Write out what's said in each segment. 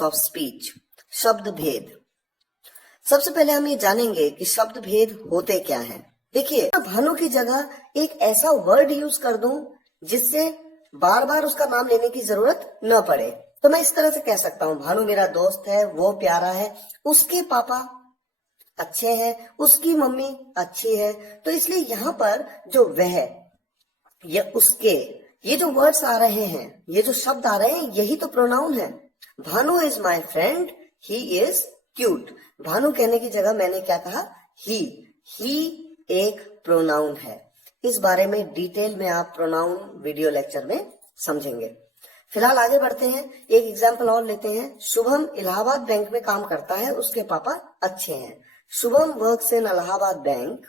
Parts of speech, शब्द भेद। सबसे पहले हम ये जानेंगे कि शब्द भेद होते क्या हैं। देखिए, भानु की जगह एक ऐसा वर्ड यूज कर दूं जिससे बार बार उसका नाम लेने की जरूरत न पड़े। तो मैं इस तरह से कह सकता हूं, भानु मेरा दोस्त है, वो प्यारा है, उसके पापा अच्छे हैं, उसकी मम्मी अच्छी है। तो इसलिए यहाँ पर जो वह या उसके, ये जो वर्ड्स आ रहे हैं, ये जो शब्द आ रहे हैं, यही तो प्रोनाउन है। Bhanu is my friend, he is cute. Bhanu कहने की जगह मैंने क्या कहा, ही एक प्रोनाउन है। इस बारे में डिटेल में आप प्रोनाउन वीडियो लेक्चर में समझेंगे। फिलहाल आगे बढ़ते हैं, एक एग्जाम्पल और लेते हैं। शुभम इलाहाबाद बैंक में काम करता है, उसके पापा अच्छे हैं। Shubham works in Allahabad bank,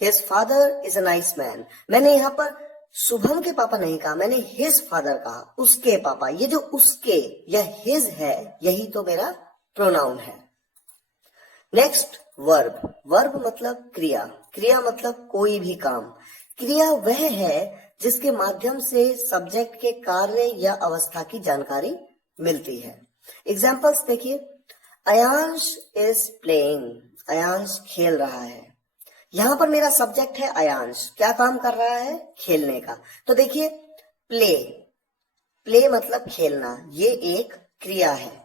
his father is a nice man. मैंने यहाँ पर शुभम के पापा नहीं कहा, मैंने हिज फादर कहा, उसके पापा। ये जो उसके या हिज है, यही तो मेरा प्रोनाउन है। Next verb. वर्ब मतलब क्रिया, क्रिया मतलब कोई भी काम। क्रिया वह है जिसके माध्यम से सब्जेक्ट के कार्य या अवस्था की जानकारी मिलती है। एग्जाम्पल्स देखिए, अयांश इज प्लेइंग, अयांश खेल रहा है। यहां पर मेरा सब्जेक्ट है अयांश, क्या काम कर रहा है, खेलने का। तो देखिए, प्ले, प्ले मतलब खेलना, ये एक क्रिया है।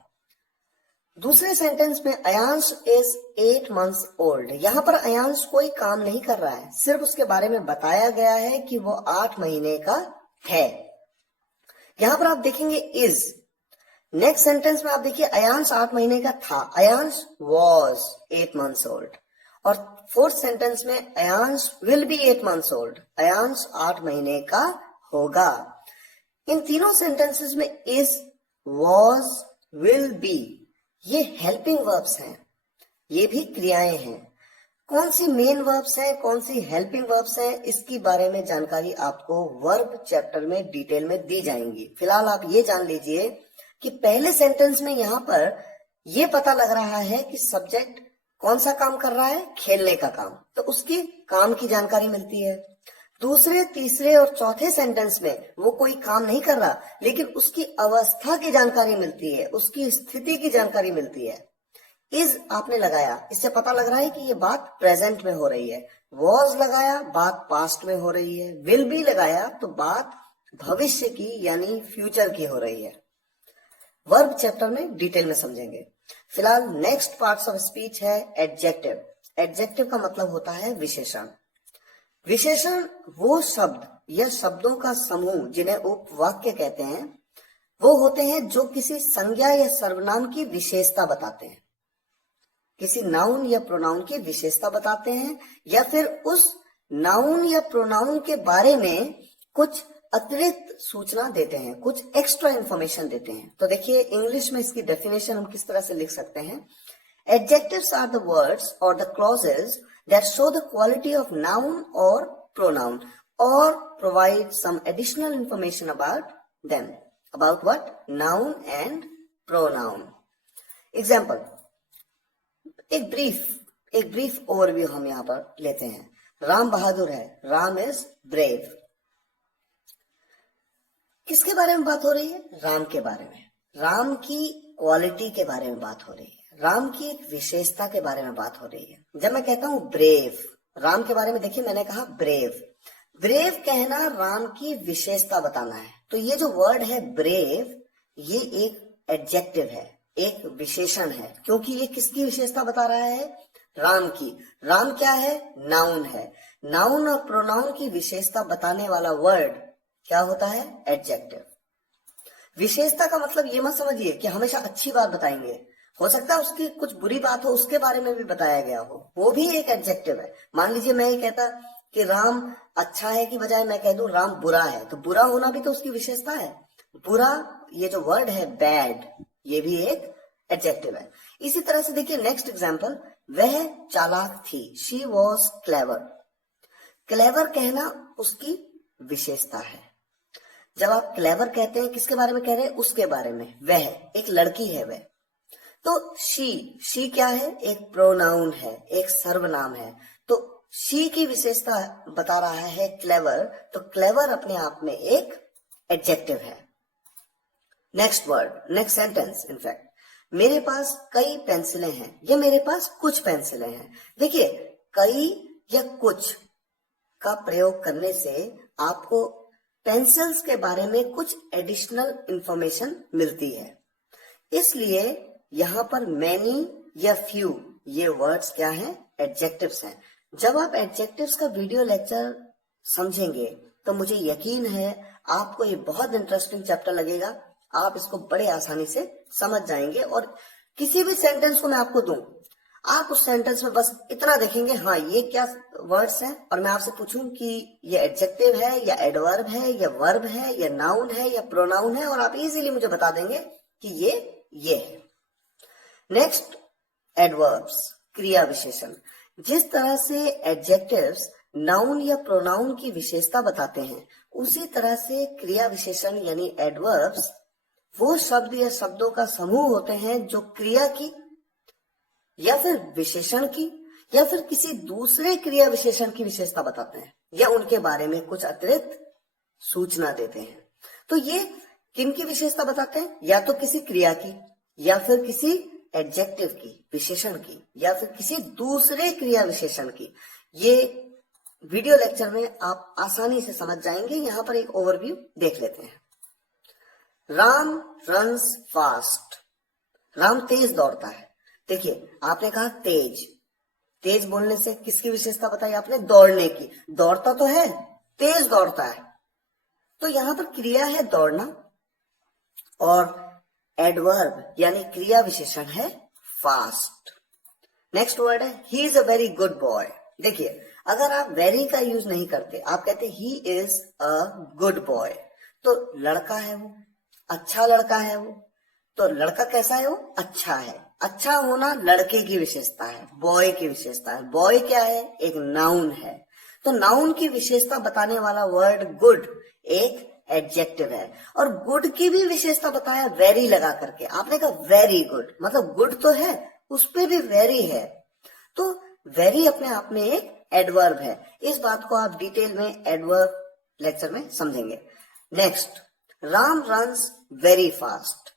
दूसरे सेंटेंस में अयांश इज 8 months ओल्ड। यहां पर अयांश कोई काम नहीं कर रहा है, सिर्फ उसके बारे में बताया गया है कि वो 8 महीने का है। यहां पर आप देखेंगे इज। नेक्स्ट सेंटेंस में आप देखिए, अयांश 8 महीने का था, अयांश वॉज 8 months ओल्ड। और फोर्थ सेंटेंस में Ayansh will be 8 months old, Ayansh 8 महीने का होगा। इन तीनों सेंटेंसेस में इज, वॉज, विल बी, ये हेल्पिंग वर्ब्स हैं, ये भी क्रियाएं हैं। कौन सी मेन वर्ब्स हैं, कौन सी हेल्पिंग वर्ब्स हैं, इसकी बारे में जानकारी आपको वर्ब चैप्टर में डिटेल में दी जाएंगी। फिलहाल आप ये जान लीजिए कि पहले सेंटेंस में यहां पर ये पता लग रहा है कि सब्जेक्ट कौन सा काम कर रहा है, खेलने का काम, तो उसकी काम की जानकारी मिलती है। दूसरे, तीसरे और चौथे सेंटेंस में वो कोई काम नहीं कर रहा, लेकिन उसकी अवस्था की जानकारी मिलती है, उसकी स्थिति की जानकारी मिलती है। इज आपने लगाया, इससे पता लग रहा है कि ये बात प्रेजेंट में हो रही है। वॉज लगाया, बात पास्ट में हो रही है। विल बी लगाया तो बात भविष्य की यानी फ्यूचर की हो रही है। वर्ब चैप्टर में डिटेल में समझेंगे। फिलहाल नेक्स्ट पार्ट्स ऑफ स्पीच है एडजेक्टिव। एडजेक्टिव का मतलब होता है विशेषण। विशेषण वो शब्द या शब्दों का समूह जिन्हें उपवाक्य कहते हैं, वो होते हैं जो किसी संज्ञा या सर्वनाम की विशेषता बताते हैं, किसी नाउन या प्रोनाउन की विशेषता बताते हैं, या फिर उस नाउन या प्रोनाउन के बारे में कुछ अतिरिक्त सूचना देते हैं, कुछ एक्स्ट्रा इंफॉर्मेशन देते हैं। तो देखिए, इंग्लिश में इसकी डेफिनेशन हम किस तरह से लिख सकते हैं। एडजेक्टिव्स आर द वर्ड्स और the clauses that show the quality of noun or pronoun or provide some additional information about them. About what? Noun and pronoun. Example, एक ब्रीफ ओवरव्यू हम यहां पर लेते हैं। राम बहादुर है, राम इज ब्रेव। किसके बारे में बात हो रही है? राम के बारे में। राम की क्वालिटी के बारे में बात हो रही है, राम की एक विशेषता के बारे में बात हो रही है। जब मैं कहता हूं ब्रेव, राम के बारे में देखिए, मैंने कहा ब्रेव। ब्रेव कहना राम की विशेषता बताना है। तो ये जो वर्ड है ब्रेव, ये एक एडजेक्टिव है, एक विशेषण है, क्योंकि ये किसकी विशेषता बता रहा है? राम की। राम क्या है? नाउन है। नाउन और प्रोनाउन की विशेषता बताने वाला वर्ड क्या होता है? एडजेक्टिव। विशेषता का मतलब ये मत समझिए कि हमेशा अच्छी बात बताएंगे, हो सकता है उसकी कुछ बुरी बात हो, उसके बारे में भी बताया गया हो, वो भी एक एडजेक्टिव है। मान लीजिए मैं ये कहता कि राम अच्छा है की बजाय मैं कह दूं राम बुरा है, तो बुरा होना भी तो उसकी विशेषता है। बुरा, ये जो वर्ड है बैड, ये भी एक एडजेक्टिव है। इसी तरह से देखिए नेक्स्ट एग्जाम्पल, वह चालाक थी, शी वॉज क्लेवर। क्लेवर कहना उसकी विशेषता है। जब आप क्लेवर कहते हैं, किसके बारे में कह रहे हैं? उसके बारे में। वह एक लड़की है वह। तो शी क्या है? एक प्रोनाउन है, एक सर्वनाम है। तो शी की विशेषता बता रहा है क्लेवर, तो क्लेवर अपने आप में एक एडजेक्टिव है। Next word, next sentence in fact, मेरे पास कई पेंसिलें हैं या मेरे पास कुछ पेंसिलें हैं। देखिए, कई या कुछ का प्रयोग करने से आपको पेंसिल्स के बारे में कुछ एडिशनल इंफॉर्मेशन मिलती है। इसलिए यहाँ पर मैनी या फ्यू ये वर्ड्स क्या हैं? एडजेक्टिव्स हैं। जब आप एडजेक्टिव्स का वीडियो लेक्चर समझेंगे तो मुझे यकीन है आपको ये बहुत इंटरेस्टिंग चैप्टर लगेगा। आप इसको बड़े आसानी से समझ जाएंगे और किसी भी सेंटेंस को मैं आपको दूं, आप उस सेंटेंस में बस इतना देखेंगे, हाँ ये क्या वर्ड्स हैं, और मैं आपसे पूछूं कि ये एडजेक्टिव है या एडवर्ब है या वर्ब है या नाउन है या प्रोनाउन है, और आप इजीली मुझे बता देंगे कि ये है। नेक्स्ट, एडवर्ब्स, क्रिया विशेषण। जिस तरह से एडजेक्टिव्स नाउन या प्रोनाउन की विशेषता बताते हैं, उसी तरह से क्रिया विशेषण यानी एडवर्ब्स वो शब्द या शब्दों का समूह होते हैं जो क्रिया की या फिर विशेषण की या फिर किसी दूसरे क्रिया विशेषण की विशेषता बताते हैं या उनके बारे में कुछ अतिरिक्त सूचना देते हैं। तो ये किन की विशेषता बताते हैं? या तो किसी क्रिया की या फिर किसी एडजेक्टिव की, विशेषण की, या फिर किसी दूसरे क्रिया विशेषण की। ये वीडियो लेक्चर में आप आसानी से समझ जाएंगे। यहां पर एक ओवरव्यू देख लेते हैं। Ram runs fast. राम तेज दौड़ता है। देखिए, आपने कहा तेज, तेज बोलने से किसकी विशेषता बताई आपने? दौड़ने की। दौड़ता तो है, तेज दौड़ता है, तो यहां पर क्रिया है दौड़ना और एडवर्ब यानी क्रिया विशेषण है फास्ट। नेक्स्ट वर्ड है he is a very good boy. देखिए, अगर आप वेरी का यूज नहीं करते, आप कहते he is a good boy, तो लड़का है वो, अच्छा लड़का है वो। तो लड़का कैसा है? वो अच्छा है। अच्छा होना लड़के की विशेषता है, बॉय की विशेषता है। बॉय क्या है? एक नाउन है। तो नाउन की विशेषता बताने वाला वर्ड गुड एक एडजेक्टिव है, और गुड की भी विशेषता बताया वेरी लगा करके। आपने कहा वेरी गुड, मतलब गुड तो है, उस पे भी वेरी है, तो वेरी अपने आप में एक एडवर्ब है। इस बात को आप डिटेल में एडवर्ब लेक्चर में समझेंगे। Next, Ram runs very fast.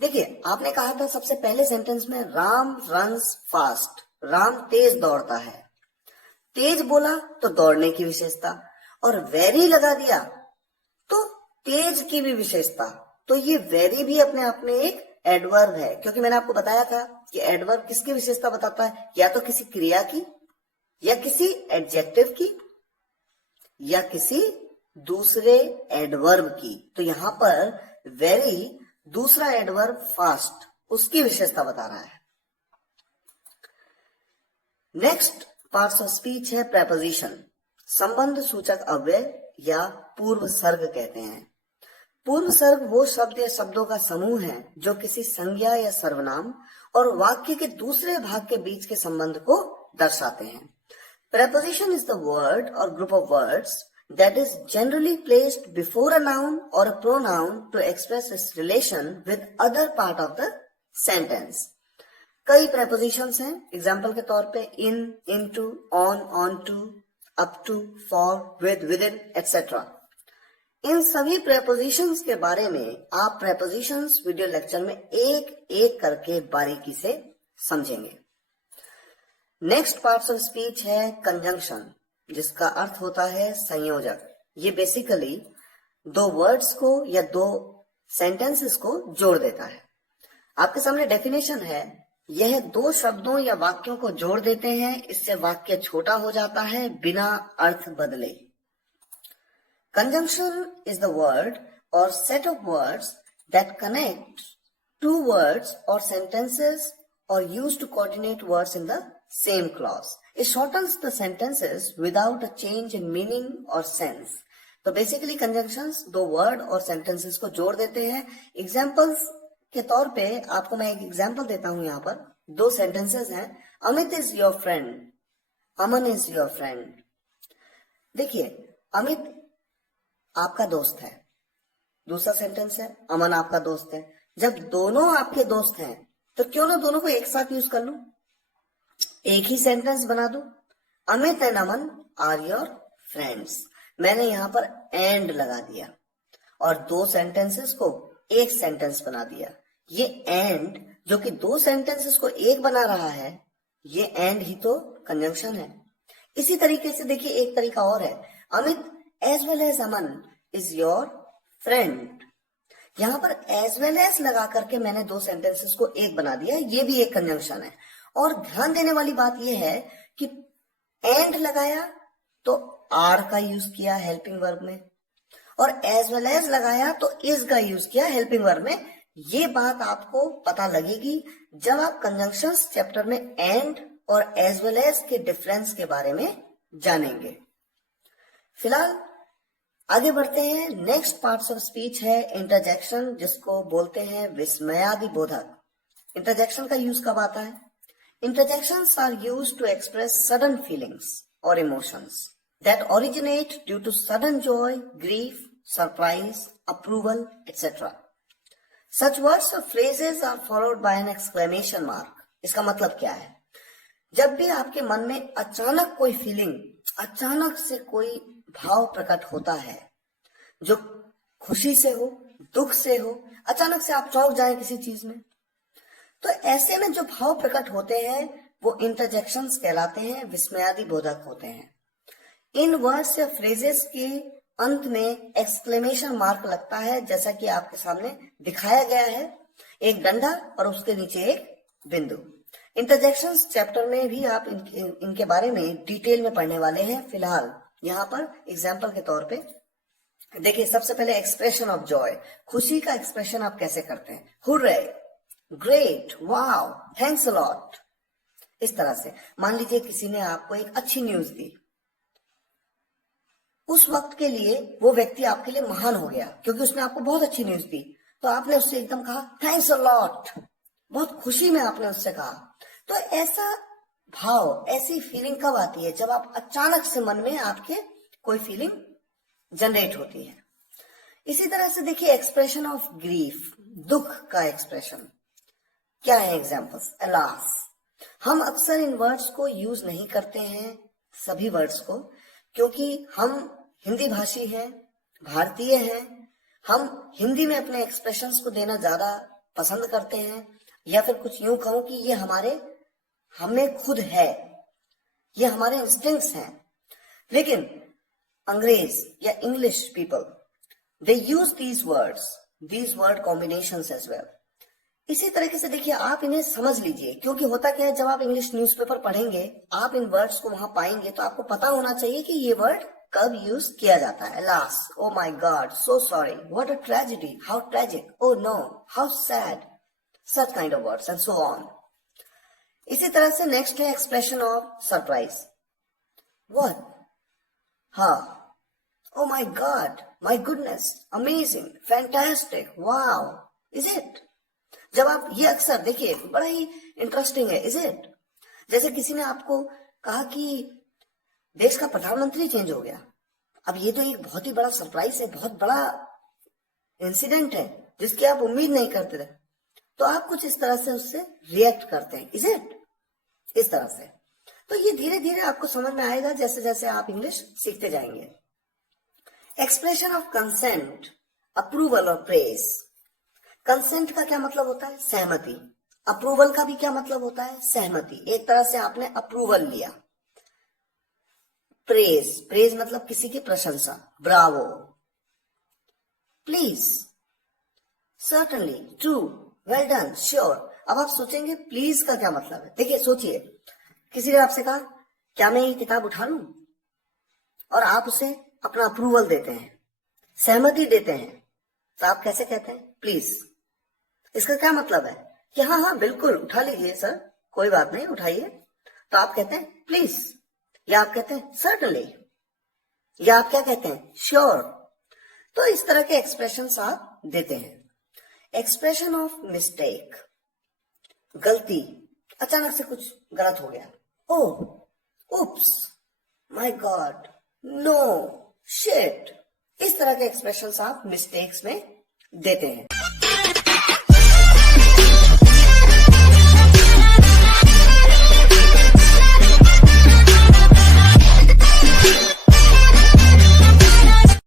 देखिए, आपने कहा था सबसे पहले सेंटेंस में राम रन्स फास्ट, राम तेज दौड़ता है। तेज बोला तो दौड़ने की विशेषता, और वेरी लगा दिया तो तेज की भी विशेषता। तो ये वेरी भी अपने आप में एक एडवर्ब है, क्योंकि मैंने आपको बताया था कि एडवर्ब किसकी विशेषता बताता है? या तो किसी क्रिया की या किसी एडजेक्टिव की या किसी दूसरे एडवर्ब की। तो यहां पर वेरी दूसरा एडवर्ब फास्ट, उसकी विशेषता बता रहा है। नेक्स्ट पार्ट्स ऑफ स्पीच है प्रेपोजिशन, संबंध सूचक अव्यय या पूर्व सर्ग कहते हैं। पूर्व सर्ग वो शब्द या शब्दों का समूह है जो किसी संज्ञा या सर्वनाम और वाक्य के दूसरे भाग के बीच के संबंध को दर्शाते हैं। Preposition is the word or group of words that is generally placed before a noun or a pronoun to express its relation with other part of the sentence. कई prepositions हैं, एग्जाम्पल के तौर पे in, into, on, onto, up to, for, with, within, etc. इन सभी prepositions के बारे में आप prepositions वीडियो लेक्चर में एक एक करके बारीकी से समझेंगे। नेक्स्ट पार्ट्स ऑफ स्पीच है कंजंक्शन, जिसका अर्थ होता है संयोजक। ये बेसिकली दो वर्ड्स को या दो सेंटेंसेस को जोड़ देता है। आपके सामने डेफिनेशन है, यह दो शब्दों या वाक्यों को जोड़ देते हैं, इससे वाक्य छोटा हो जाता है बिना अर्थ बदले। कंजंक्शन इज द वर्ड और set of words that connect to words और sentences or used to coordinate words in the same clause. It shortens the sentences without a change in meaning or sense. तो basically conjunctions दो word और sentences को जोड़ देते हैं। Examples के तौर पे आपको मैं एक एग्जाम्पल देता हूं। यहाँ पर दो सेंटेंसेस हैं, Amit is your friend, Aman is your friend. देखिए, अमित आपका दोस्त है, दूसरा सेंटेंस है अमन आपका दोस्त है। जब दोनों आपके दोस्त हैं तो क्यों ना दोनों को एक साथ यूज कर लूं, एक ही सेंटेंस बना दूं। Amit and Aman are your friends. मैंने यहां पर एंड लगा दिया और दो सेंटेंसेस को एक सेंटेंस बना दिया। ये एंड जो कि दो सेंटेंसेस को एक बना रहा है, ये एंड ही तो कंजंक्शन है। इसी तरीके से देखिए एक तरीका और है, Amit as well as Aman is your friend. यहां पर एज वेल एज लगा करके मैंने दो सेंटेंसेस को एक बना दिया, ये भी एक कंजंक्शन है। और ध्यान देने वाली बात यह है कि एंड लगाया तो आर का यूज किया हेल्पिंग वर्ब में, और एज वेल एज लगाया तो इज का यूज किया हेल्पिंग वर्ब में। ये बात आपको पता लगेगी जब आप कंजंक्शंस चैप्टर में एंड और एज वेल एज के डिफरेंस के बारे में जानेंगे। फिलहाल आगे बढ़ते हैं। नेक्स्ट पार्ट्स ऑफ स्पीच है इंटरजेक्शन, जिसको बोलते हैं विस्मयादि बोधक। इंटरजेक्शन का यूज कब आता है? Interjections are used to express sudden feelings और emotions that originate due to sudden joy, grief, surprise, approval, etc. Such words or phrases are followed by an exclamation mark. इसका मतलब क्या है? जब भी आपके मन में अचानक कोई फीलिंग, अचानक से कोई भाव प्रकट होता है, जो खुशी से हो, दुख से हो, अचानक से आप चौंक जाएं किसी चीज में, तो ऐसे में जो भाव प्रकट होते हैं वो इंटरजेक्शंस कहलाते हैं, विस्मयादि बोधक होते हैं। इन वर्ड्स या फ्रेजेस के अंत में एक्सक्लेमेशन मार्क लगता है, जैसा कि आपके सामने दिखाया गया है, एक डंडा और उसके नीचे एक बिंदु। इंटरजेक्शंस चैप्टर में भी आप इनके बारे में डिटेल में पढ़ने वाले हैं। फिलहाल यहाँ पर एग्जाम्पल के तौर पे देखिए, सबसे पहले एक्सप्रेशन ऑफ जॉय, खुशी का एक्सप्रेशन आप कैसे करते हैं? Hurray, great, wow, thanks a lot. इस तरह से मान लीजिए किसी ने आपको एक अच्छी न्यूज दी, उस वक्त के लिए वो व्यक्ति आपके लिए महान हो गया क्योंकि उसने आपको बहुत अच्छी न्यूज दी, तो आपने उससे एकदम कहा थैंक्स अ लॉट, बहुत खुशी में आपने उससे कहा। तो ऐसा भाव, ऐसी फीलिंग कब आती है? जब आप अचानक से मन में आपके कोई फीलिंग जनरेट होती है। इसी तरह से देखिए एक्सप्रेशन ऑफ ग्रीफ, दुख का एक्सप्रेशन क्या है? Examples, alas. हम अक्सर इन वर्ड्स को यूज नहीं करते हैं, सभी वर्ड्स को, क्योंकि हम हिंदी भाषी हैं, भारतीय हैं, हम हिंदी में अपने एक्सप्रेशंस को देना ज्यादा पसंद करते हैं, या फिर कुछ यूं कहूं कि ये हमें खुद है, ये हमारे इंस्टिंक्ट्स हैं। लेकिन अंग्रेज या English people, they use these word combinations as well. इसी तरीके से देखिए आप इन्हें समझ लीजिए, क्योंकि होता क्या है, जब आप इंग्लिश न्यूज़पेपर पढ़ेंगे, आप इन वर्ड्स को वहां पाएंगे, तो आपको पता होना चाहिए कि ये वर्ड कब यूज किया जाता है। Alas, oh my god, so sorry, what a tragedy, how tragic, oh no, how sad, such kind of words and so on. इसी तरह से नेक्स्ट है एक्सप्रेशन ऑफ सरप्राइज। व्हाट, हाँ, ओ my God, my goodness, amazing, fantastic, wow, is it? जब आप ये अक्सर देखिए, बड़ा ही इंटरेस्टिंग है, इज इट? जैसे किसी ने आपको कहा कि देश का प्रधानमंत्री चेंज हो गया। अब ये तो एक बहुत ही बड़ा सरप्राइज है, बहुत बड़ा इंसिडेंट है जिसकी आप उम्मीद नहीं करते थे, तो आप कुछ इस तरह से उससे रिएक्ट करते हैं, इज इट? इस तरह से। तो ये धीरे धीरे आपको समझ में आएगा जैसे जैसे आप इंग्लिश सीखते जाएंगे। एक्सप्रेशन ऑफ कंसेंट, अप्रूवल और प्रेज। कंसेंट का क्या मतलब होता है? सहमति। अप्रूवल का भी क्या मतलब होता है? सहमति। एक तरह से आपने अप्रूवल लिया। प्रेज मतलब किसी की प्रशंसा, Bravo, please, certainly, true, well done, sure. अब आप सोचेंगे प्लीज का क्या मतलब है? देखिए सोचिए, किसी ने आपसे कहा क्या मैं ये किताब उठा लूं, और आप उसे अपना अप्रूवल देते हैं, सहमति देते हैं, तो आप कैसे कहते हैं? प्लीज। इसका क्या मतलब है कि हाँ हाँ बिल्कुल उठा लीजिए सर, कोई बात नहीं, उठाइए। तो आप कहते हैं प्लीज, या आप कहते हैं सर्टनली, या आप क्या कहते हैं? श्योर। तो इस तरह के एक्सप्रेशंस आप देते हैं। एक्सप्रेशन ऑफ मिस्टेक, गलती, अचानक से कुछ गलत हो गया, ओह, उप्स, माय गॉड, नो, शिट। इस तरह के एक्सप्रेशंस आप मिस्टेक्स में देते हैं।